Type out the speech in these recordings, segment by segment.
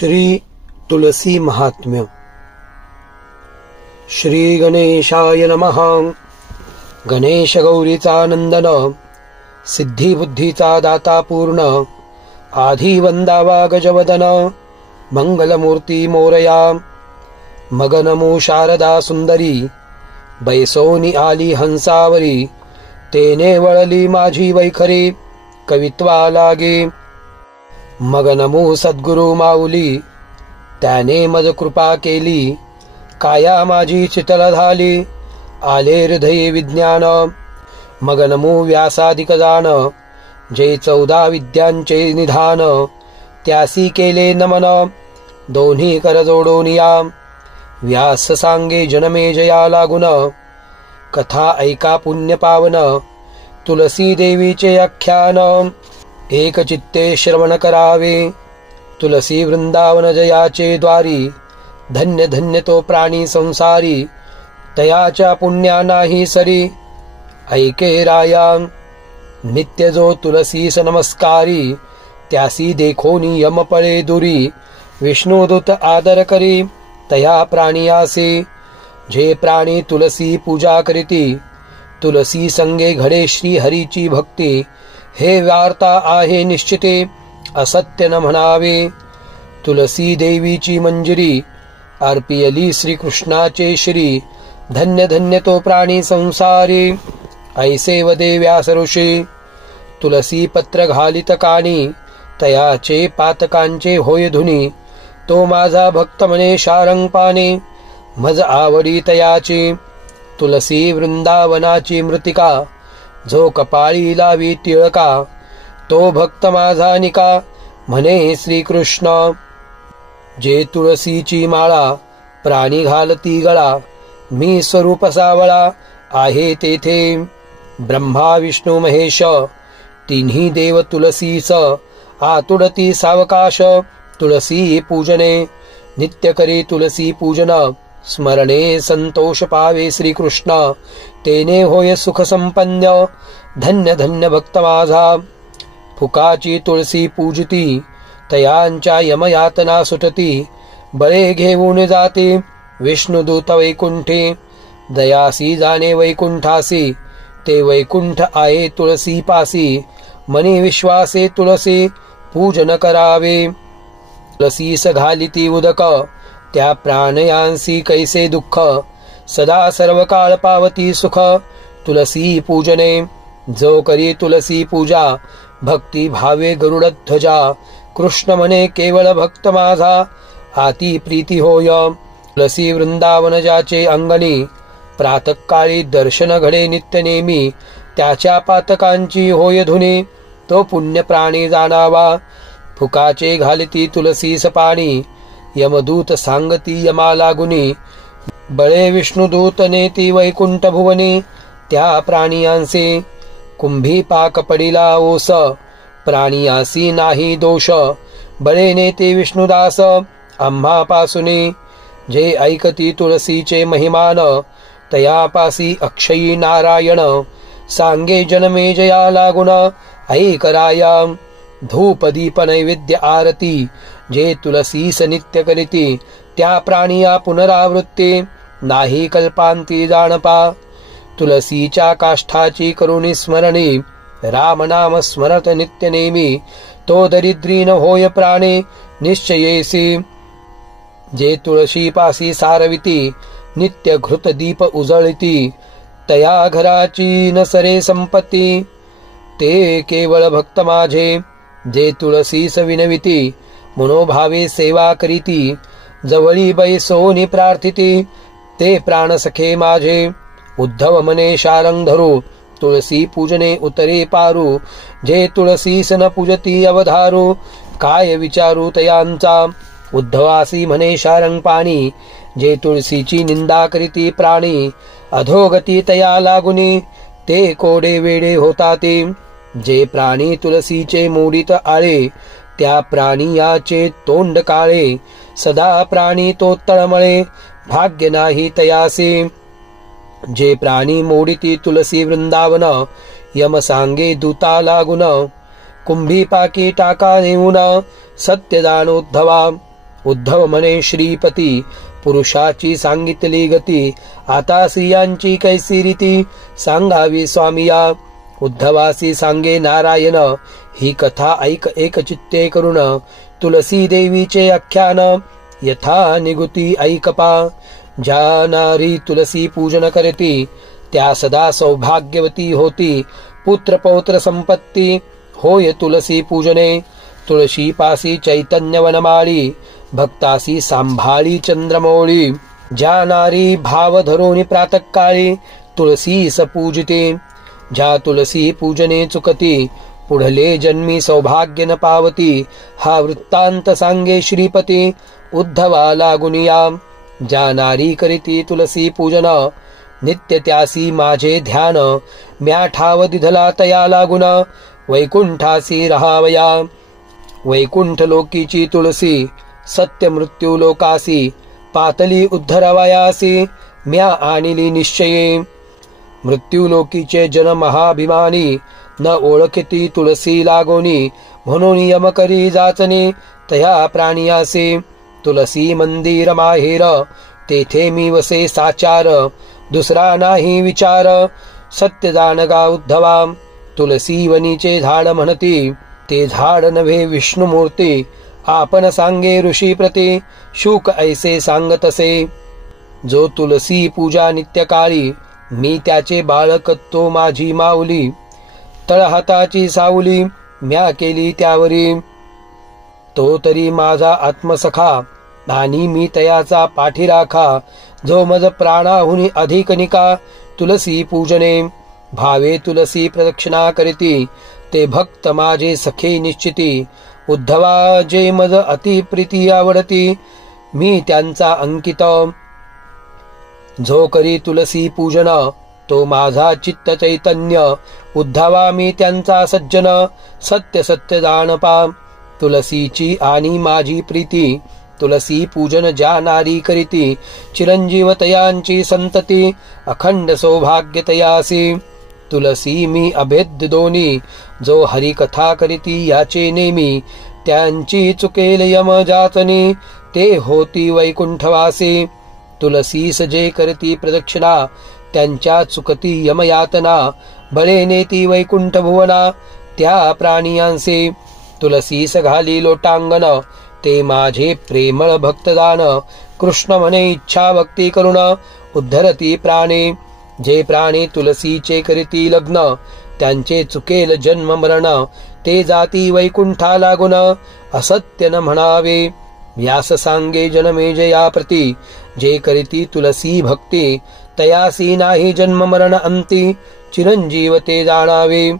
श्री तुलसी महात्म्य। श्री गणेशाय नमः। गणेश गौरीचा नंदन, सिद्धी बुद्धीचा दाता पूर्ण, आधी वंदावा गजवदन, मंगलमूर्ती मोरया। मग नमो शारदा सुंदरी, बैसोनी आली हंसावरी, तेने वळली माझी वैखरी, कवित्वा लागे। मग नमो सद्गुरु माऊली, त्याने मज कृपा केली, काया माझी चितल झाली, आले हृदये विज्ञान। मग नमो व्यासादिक जाण, जे 14 विद्यांचे निधान, त्यासी केले नमन, दोन्ही कर जोडोनिया। व्यास सांगे जनमे जया लागुन, कथा ऐका पुण्य पावन, तुलसी देवीचे आख्यान, एक चित्ते श्रवण करावे। तुलसी वृंदावन जयाचे द्वारी, धन्य धन्य तो प्राणी संसारी, तयाच्या पुण्या नाही सरी, ऐके राया। नित्य जो तुलसीस नमस्कारी, त्यासी देखोनी यम पळे दुरी, विष्णुदूत आदर करी, तया प्राणियासे। जे प्राणी तुलसी पूजा करीती, तुलसी संगे घडे श्री हरीची भक्ती, हे वार्ता आहे निश्चिते, असत्य न म्हणावे। तुलसी देवीची मंजिरी, अर्पियली श्रीकृष्णाचे श्री, धन्य धन्य तो प्राणी संसारी, ऐसे वदे व्यास ऋषी। तुलसी पत्र घालित कानी, तयाचे पातकांचे होय धुनी, तो माझा भक्त म्हणे शारंगपाने, मज आवडी तयाची। तुलसी वृंदावनाची मृतिका, जो कपाळी लावी तिळका, तो भक्त माझा निका, म्हणे श्रीकृष्ण। जे तुळशीची माळा, प्राणी घालती गळा, मी स्वरूप सावळा आहे तेथे। ब्रह्मा विष्णू महेश, तिन्ही देव तुलसीस, आतुडती सावकाश, तुलसी पूजने। नित्य करी तुलसी पूजन, स्मरणे संतोष पावे श्रीकृष्ण, तेने होय सुख संपन्न, धन्य धन्य भक्त माझा। फुकाची तुळसी पूजती, तयांच्या यमयातना सुटती, बळे घेऊन जाते विष्णुदूत वैकुंठे, दयासी जाणे वैकुंठासी, ते वैकुंठ आहे तुळसी पासी, मनी विश्वासे तुळसी पूजन करावे। तुळसीस घालिती उदक, त्या प्राणयांसी कैसे दुःख, सदा सर्व काळ पावती सुख, तुलसी पूजने। जो करी तुलसी पूजा, भक्ती भावे गरुड ध्वजा, कृष्ण म्हणे केवळ भक्त माझा, आती प्रीती होय। तुलसी वृंदावन जाचे अंगणी, प्रातःकाळी दर्शन घडे नित्य नेमी, त्याच्या पातकांची होय धुनी, तो पुण्य प्राणी जाणावा। फुकाचे घालिती तुलसीस पाणी, यमदूत सांगती यमा लागुनी, बळे विष्णुदूत नेती वैकुंठ भुवनी, त्या प्राणियांसे। कुंभी पाक पडिला ओस, प्राणियासी नाही दोष, बळे नेते विष्णुदास आम्हापासुनी। जे ऐकती तुळसीचे महिमान, तयापासी अक्षयी नारायण, सांगे जनमे जया लागुण, ऐक राया। धूप दीप नैवेद्य आरती, जे तुलसीस नित्य करीती, त्या प्राणिया पुनरावृत्ती, नाही कल्पांती जाणपा। तुलसीच्या काष्ठाची करुणी स्मरणी, राम नाम स्मरत नित्य नेमी, तो दरिद्रीन होय प्राणे निश्चयेसी। जे तुळशीपासी सारविती, नित्य घृत दीप उजळती, तया घराची नसरे संपत्ती, ते केवळ भक्त माझे। जे तुळसीस विनविती, मनोभावे सेवा करीती, जवळी बैसोनी प्रार्थिती, ते प्राण सखे माझे। उद्धव मने शारंग धरू, तुळसी पूजने उतरे पारू, जे तुळसीस न पूजती अवधारू, काय विचारू तयांचा। उद्धवासी म्हणे शारंग पाणी, जे तुळसीची निंदा करीती प्राणी, अधोगती तया लागुनी, ते कोडे वेडे होताते। जे प्राणी तुळसीचे मोडीत आळे, त्या प्राणियाचे तोंड काळे, सदा प्राणी तो तळमळे, भाग्य नाही तयासे। जे प्राणी मोडीती तुलसी वृंदावन, यम सांगे दूता लागुन, कुंभी पाकी टाका नेऊन, सत्य जाणोद्धवा, उद्धव म्हणे श्रीपती, पुरुषाची सांगितली गती, आता स्त्रियांची कैसी रीती, सांगावी स्वामिया. उद्धवासी सांगे नारायण, ही कथा ऐक एक चित्ते करुण, तुलसी देवीचे आख्यान, यथा निगुती ऐकपा. ज्या नारी तुलसी पूजन करती, त्या सदा सौभाग्यवती होती, पुत्र पौत्र संपत्ती होय तुलसी पूजने. तुळशी पासी चैतन्य वनमाळी, भक्तासी सांभाळी चंद्रमौळी. ज्या नारी भाव धरोनी प्रातःकाळी, तुळसीस पूजिते. ज्या तुलसी पूजने चुकती, पुढले जन्मी सौभाग्य न पावती. हा वृत्तांत सांगे श्रीपती, उद्धवा लागुनिया. ज्या नारी करीती तुलसी पूजन, नित्य त्यासी माझे ध्यान. म्या ठाव दिधला तया लागुन, वैकुंठासी रहावया. वैकुंठ लोकीची तुळसी, सत्य मृत्यू लोकासी, पातली उद्धरवयासी. म्या आणिली निश्चये. मृत्यू लोकीचे जन महाभिमानी, न ओळखती तुळसी लागोनी. म्हणून यम करी जाचने, तया प्राणियासे. तुलसी मंदिर माहेर, तेथे मी वसे साचार. दुसरा नाही विचार, सत्य जानगा उद्धवा. तुलसी वनीचे झाड म्हणती, ते झाड नव्हे विष्णुमूर्ती. आपण सांगे ऋषी प्रती, शुक ऐसे सांगतसे. जो तुलसी पूजा नित्यकाळी, मी त्याचे बाळक तो माझी माऊली. तळहाताची सावली, म्या केली त्यावरी. तो तरी माझा आत्मसखा, आणि मी तयाचा पाठीराखा. जो मज प्राणाहुनी अधिक निका, तुलसी पूजने. भावे तुलसी प्रदक्षिणा करीती, ते भक्त माझे सखे निश्चिती. उद्धवा जे मज अति प्रीती आवडती, मी त्यांचा अंकित. जो करी तुलसी पूजन, तो माझा चित्त चैतन्य. उद्धवा मी त्यांचा सज्जन, सत्य सत्य जाणपा. तुलसीची आणि माझी प्रीती, तुलसी पूजन ज्या नारी करीती. चिरंजीव तयांची संतती, अखंड सौभाग्य तयासी. तुलसी मी अभेद्य दोनी, जो हरिकथा करीती याचे नेमी. त्यांची चुकेल यम जाचनी, ते होती वैकुंठवासी. तुलसीस जे करती प्रदक्षिणा, त्यांच्या चुकती यमयातना. बळे नेती वैकुंठ भुवना, त्या प्राणियांसे. तुलसीस घाली लोटांगण, ते माझे प्रेमळ भक्तदान. कृष्ण म्हणे इच्छा भक्ती करुण, उद्धरती प्राणे. जे प्राणी तुलसीचे करीती लग्न, त्यांचे चुकेल जन्म मरण. ते जाती वैकुंठा लागुन, असत्य न म्हणावे. व्यास सांगे जनमेजया प्रती, जे करीती तुलसी भक्ती. तयासी नाही जन्म मरण अंती, चिरंजीव ते जाणावे.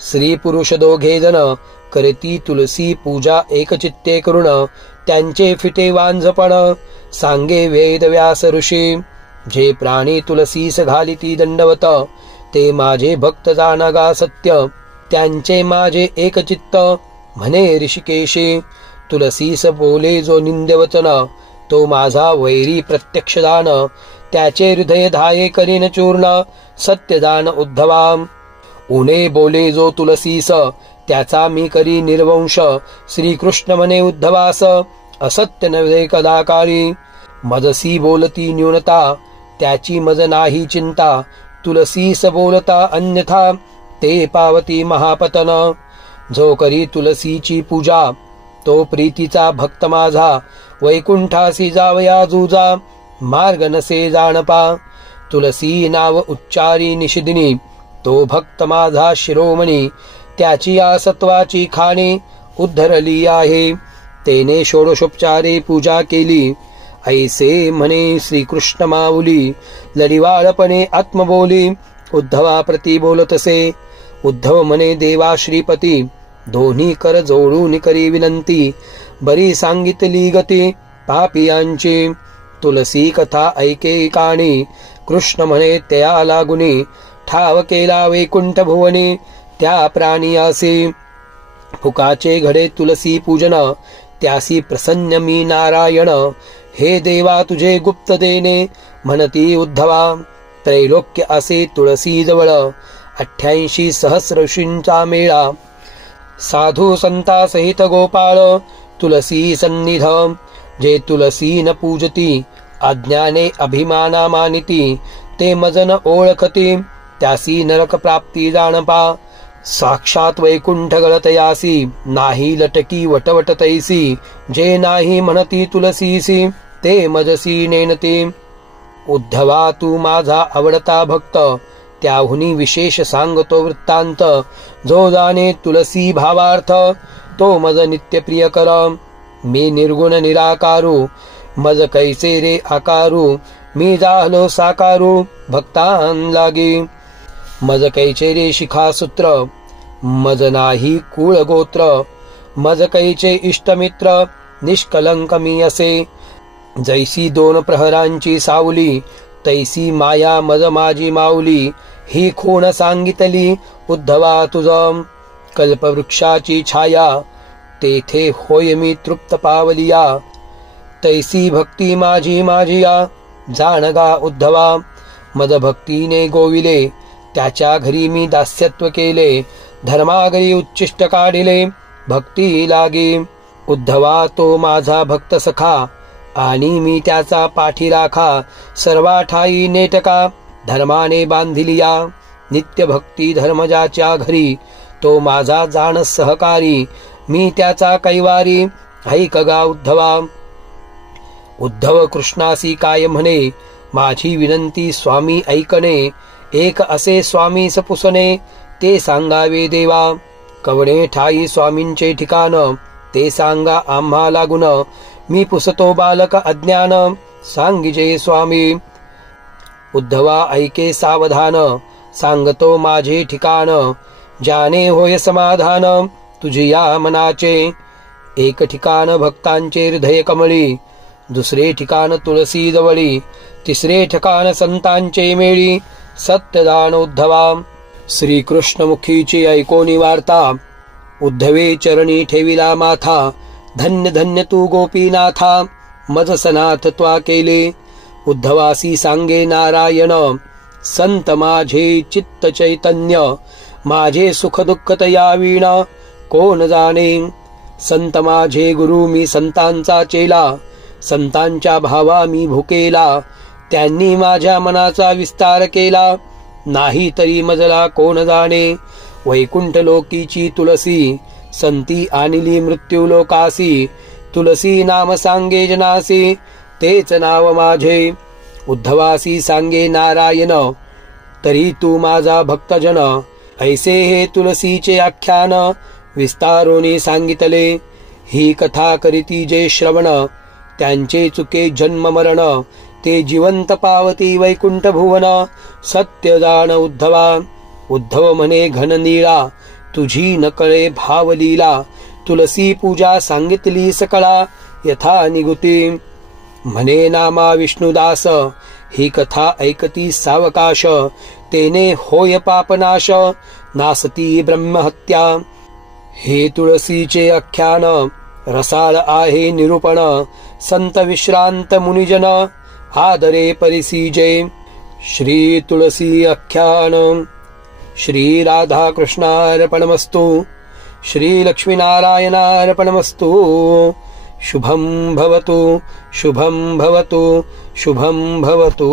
स्त्री पुरुष दोघे जन, करीती तुलसी पूजा एकचित्ते करुण. त्यांचे फिटे वांझपण, सांगे वेद व्यास ऋषी. जे प्राणी तुलसीस घालिती दंडवत, ते माझे भक्त जाणगा सत्य. त्यांचे माझे एकचित्त, म्हणे ऋषिकेशी. तुलसीस बोले जो निंद्यवचन, तो माझा वैरी प्रत्यक्षदान. त्याचे हृदय धाये करीन चूर्ण, सत्यदान उद्धवा. उणे बोले जो तुलसीस, त्याचा मी करी निर्वंश. श्रीकृष्ण म्हणे उद्धवास, असत्य नव्हे कदाकारी. मजसी बोलती न्यूनता, त्याची मज नाही चिंता. तुलसीस बोलता अन्यथा, ते पावती महापतन. जो करी तुलसीची पूजा, तो प्रीतीचा भक्त माझा. वैकुंठासी जावया जुजा, मार्ग नसे जाणपा. तुलसी नाव उच्चारी निषिदिनी, तो भक्त माझा शिरोमणी. त्याची आसत्वाची खाणी, उद्धरली आहे. तेने षोडशोपचारे पूजा केली, ऐसे म्हणे श्रीकृष्ण माऊली. लढिवाळपणे आत्मबोली, उद्धवा प्रती बोलतसे. उद्धव म्हणे देवा श्रीपती, दोन्ही कर जोडून करी विनंती. बरी सांगितली गती पापियांची, तुलसी कथा ऐके काणी. कृष्ण म्हणे त्या लागुनी, ठाव केला वैकुंठ भुवनी. त्या प्राणियासी फुकाचे घडे तुलसी पूजन, त्यासी प्रसन्न मी नारायण. हे देवा तुझे गुप्त देणे, म्हणती उद्धवा. त्रैलोक्य असे तुळसी जवळ, 88 सहस्र ऋषींचा मेळा. साधू संता सहित गोपाळ, तुलसी सन्निध. जे तुलसी न पूजती अज्ञाने अभिमाना मानिती ते मजन ओळखती त्यासी नरक प्राप्ती जाणपा साक्षात वैकुंठ गळतयासी नाही लटकी वटवट तैसी जे नाही म्हणती तुलसीसी ते मजसी नेनती उद्धवा तू माझा आवडता भक्त त्याहुनी विशेष सांगतो वृत्तांत जो जाणे तुलसी भावार्थ तो मज नित्य प्रिय कर मी निर्गुण निराकारू मज कैसे रे आकारू मी जाहलो साकारू भक्तान लागी मज कैचे रे शिखासूत्र मज नाही कुळ गोत्र मज कैचे इष्टमित्र निष्कलंक मी असे जैसी दोन प्रहरांची सावली तैसी माया मज माझी माऊली ही खूण सांगितली उद्धवा तुझ कल्पवृक्षाची छाया तेथे होय मी तृप्त पावलिया तैसी भक्ती माझी माझिया जाणगा उद्धवा मज भक्तीने गोविले त्याच्या घरी मी दास्यत्व केले धर्मागरी उच्चिष्ट काढिले भक्ती लागी उद्धवा तो माझा भक्त सखा आणि मी त्याचा पाठीराखा सर्वा ठाई नेटका धर्माने बांधिलिया नित्य भक्ती धर्मजाच्या घरी तो माझा जाण सहकारी मी त्याचा कैवारी ऐक गा उद्धवा उद्धव कृष्णासी काय म्हणे माझी विनंती स्वामी ऐकणे एक असे स्वामी सपुसणे ते सांगावे देवा कवडे ठाई स्वामींचे ठिकाण ते सांगा आम्हा लागून मी पुसतो बालक अज्ञान सांगिजे स्वामी उद्धवा ऐके सावधान सांगतो माझे ठिकाण जाने होय समाधान तुझिया मनाचे एक ठिकाण भक्तांचे हृदय कमळी दुसरे ठिकाण तुळसी जवळी तिसरे ठिकाण संतांचे मेळी सत्यदान उद्धवा श्रीकृष्ण मुखीची ऐकोनी वार्ता उद्धवे चरणी ठेविला माथा धन्य धन्य तू गोपीनाथा मज सनाथ त्वा केले उद्धवासी सांगे नारायण संत माझे चित्त चैतन्य माझे सुख दुःख तया वीणा कोण जाणे संत माझे गुरु मी संतांचा चेला संतांच्या भावा मी भुकेला त्यांनी माझ्या मनाचा विस्तार केला नाही तरी मजला कोण जाणे वैकुंठ लोकीची तुलसी संती आणली मृत्यू लोकासी तुलसी नाम सांगे जनासी तेच नाव माझे उद्धवासी सांगे नारायण तरी तू माझा भक्तजन ऐसे हे तुलसीचे आख्यान विस्तारोने सांगितले ही कथा करीती जे श्रवण त्यांचे चुके जन्म मरण ते जिवंत पावती वैकुंठ भुवन सत्य जाण उद्धवा उद्धव म्हणे घननीळा तुझी नकळे भावलीला तुलसी पूजा सांगितली सकळा यथा निगुती म्हणे नामा विष्णुदास ही कथा ऐकती सावकाश तेने होय पापनाश नासती ब्रह्महत्या हे तुळसीचे आख्यान रसाळ आहे निरूपण संत विश्रांत मुनिजन आदरे परिसीजे श्री तुळसी आख्यान श्री राधा कृष्णार्पणमस्तु श्री लक्ष्मीनारायणार्पणमस्तु शुभं भवतु शुभं भवतु शुभं भवतु।